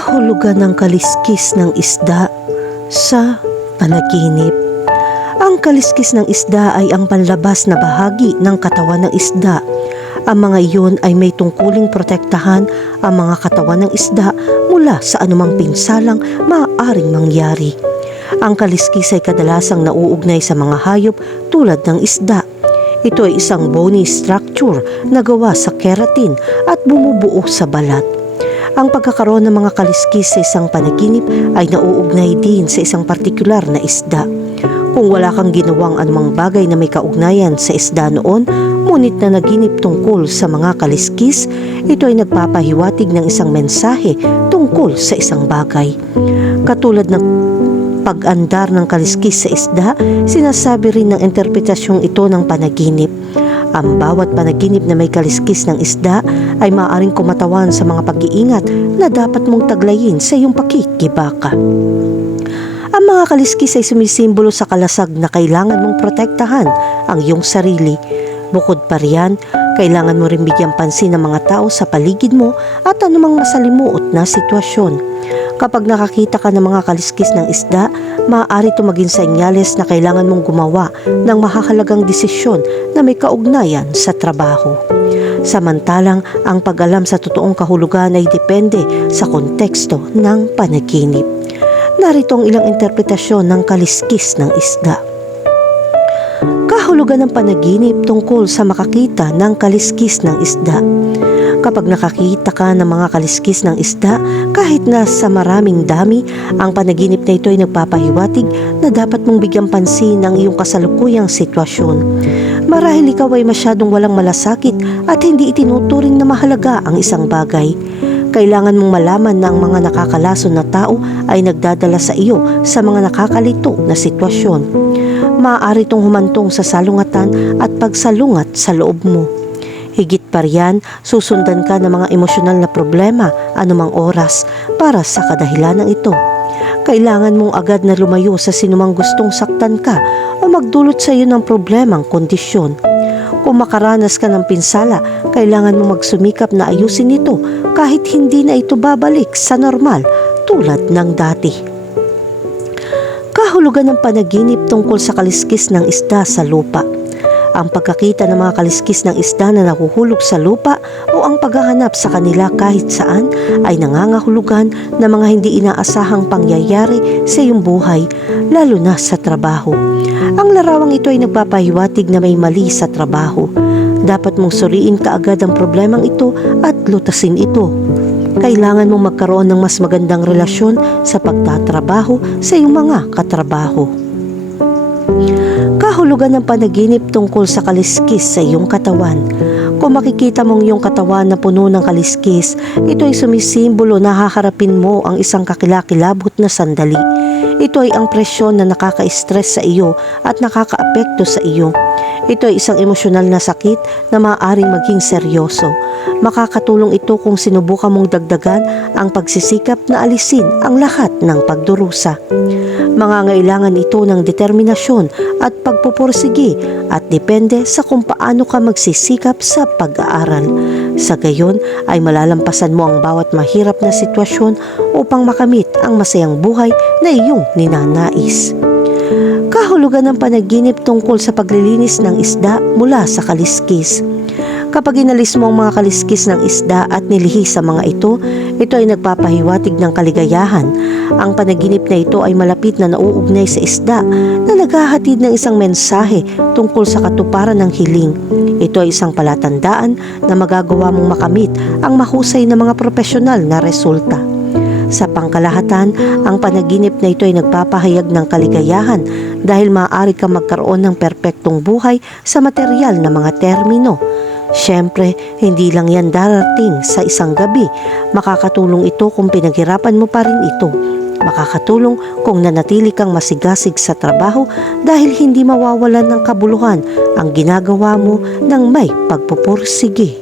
kahulugan ng kaliskis ng isda sa panaginip. Ang kaliskis ng isda ay ang panlabas na bahagi ng katawan ng isda. Ang mga iyon ay may tungkuling protektahan ang mga katawan ng isda mula sa anumang pinsalang maaaring mangyari. Ang kaliskis ay kadalasang nauugnay sa mga hayop tulad ng isda. Ito ay isang bony structure na gawa sa keratin at bumubuo sa balat. Ang pagkakaroon ng mga kaliskis sa isang panaginip ay nauugnay din sa isang partikular na isda. Kung wala kang ginawang anumang bagay na may kaugnayan sa isda noon, ngunit na naginip tungkol sa mga kaliskis, ito ay nagpapahiwatig ng isang mensahe tungkol sa isang bagay. Katulad ng pag-andar ng kaliskis sa isda, sinasabi rin ng interpretasyong ito ng panaginip. Ang bawat panaginip na may kaliskis ng isda ay maaaring kumatawan sa mga pag-iingat na dapat mong taglayin sa iyong pakikibaka. Ang mga kaliskis ay sumisimbolo sa kalasag na kailangan mong protektahan ang iyong sarili. Bukod pa riyan, kailangan mo rin bigyang pansin ng mga tao sa paligid mo at anumang masalimuot na sitwasyon. Kapag nakakita ka ng mga kaliskis ng isda, maaari ito maging senyales na kailangan mong gumawa ng mahahalagang desisyon na may kaugnayan sa trabaho. Samantalang ang pag-alam sa totoong kahulugan ay depende sa konteksto ng panaginip. Narito ang ilang interpretasyon ng kaliskis ng isda. Kahulugan ng panaginip tungkol sa makakita ng kaliskis ng isda. Kapag nakakita ka ng mga kaliskis ng isda, kahit na sa maraming dami, ang panaginip na ito ay nagpapahiwatig na dapat mong bigyang pansin ang iyong kasalukuyang sitwasyon. Marahil ikaw ay masyadong walang malasakit at hindi itinuturing na mahalaga ang isang bagay. Kailangan mong malaman na ang mga nakakalason na tao ay nagdadala sa iyo sa mga nakakalito na sitwasyon. Maaari itong humantong sa salungatan at pagsalungat sa loob mo. Pa riyan, susundan ka ng mga emosyonal na problema anumang oras para sa kadahilan ng ito. Kailangan mong agad na lumayo sa sinumang gustong saktan ka o magdulot sa iyo ng problemang kondisyon. Kung makaranas ka ng pinsala, kailangan mo magsumikap na ayusin ito kahit hindi na ito babalik sa normal tulad ng dati. Kahulugan ng panaginip tungkol sa kaliskis ng isda sa lupa. Ang pagkakita ng mga kaliskis ng isda na nahuhulog sa lupa o ang paghahanap sa kanila kahit saan ay nangangahulugan ng mga hindi inaasahang pangyayari sa iyong buhay, lalo na sa trabaho. Ang larawang ito ay nagpapahiwatig na may mali sa trabaho. Dapat mong suriin kaagad ang problemang ito at lutasin ito. Kailangan mong magkaroon ng mas magandang relasyon sa pagtatrabaho sa iyong mga katrabaho. Kahulugan ng panaginip tungkol sa kaliskis sa iyong katawan. Kung makikita mong iyong katawan na puno ng kaliskis, ito ay sumisimbolo na haharapin mo ang isang kakilakilabot na sandali. Ito ay ang presyon na nakaka-stress sa iyo at nakakaapekto sa iyo. Ito ay isang emosyonal na sakit na maaaring maging seryoso. Makakatulong ito kung sinubukan mong dagdagan ang pagsisikap na alisin ang lahat ng pagdurusa. Mangangailangan ito ng determinasyon at pagpupursige at depende sa kung paano ka magsisikap sa pag-aaral. Sa gayon ay malalampasan mo ang bawat mahirap na sitwasyon upang makamit ang masayang buhay na iyong ninanais. Kahulugan ng panaginip tungkol sa paglilinis ng isda mula sa kaliskis. Kapag inalis mo ang mga kaliskis ng isda at nilihis sa mga ito, ito ay nagpapahiwatig ng kaligayahan. Ang panaginip na ito ay malapit na nauugnay sa isda na naghahatid ng isang mensahe tungkol sa katuparan ng hiling. Ito ay isang palatandaan na magagawa mong makamit ang mahusay na mga profesional na resulta. Sa pangkalahatan, ang panaginip na ito ay nagpapahayag ng kaligayahan dahil maaari kang magkaroon ng perpektong buhay sa material na mga termino. Siyempre, hindi lang yan darating sa isang gabi. Makakatulong ito kung pinaghirapan mo pa rin ito. Makakatulong kung nanatili kang masigasig sa trabaho dahil hindi mawawalan ng kabuluhan ang ginagawa mo ng may pagpupursige.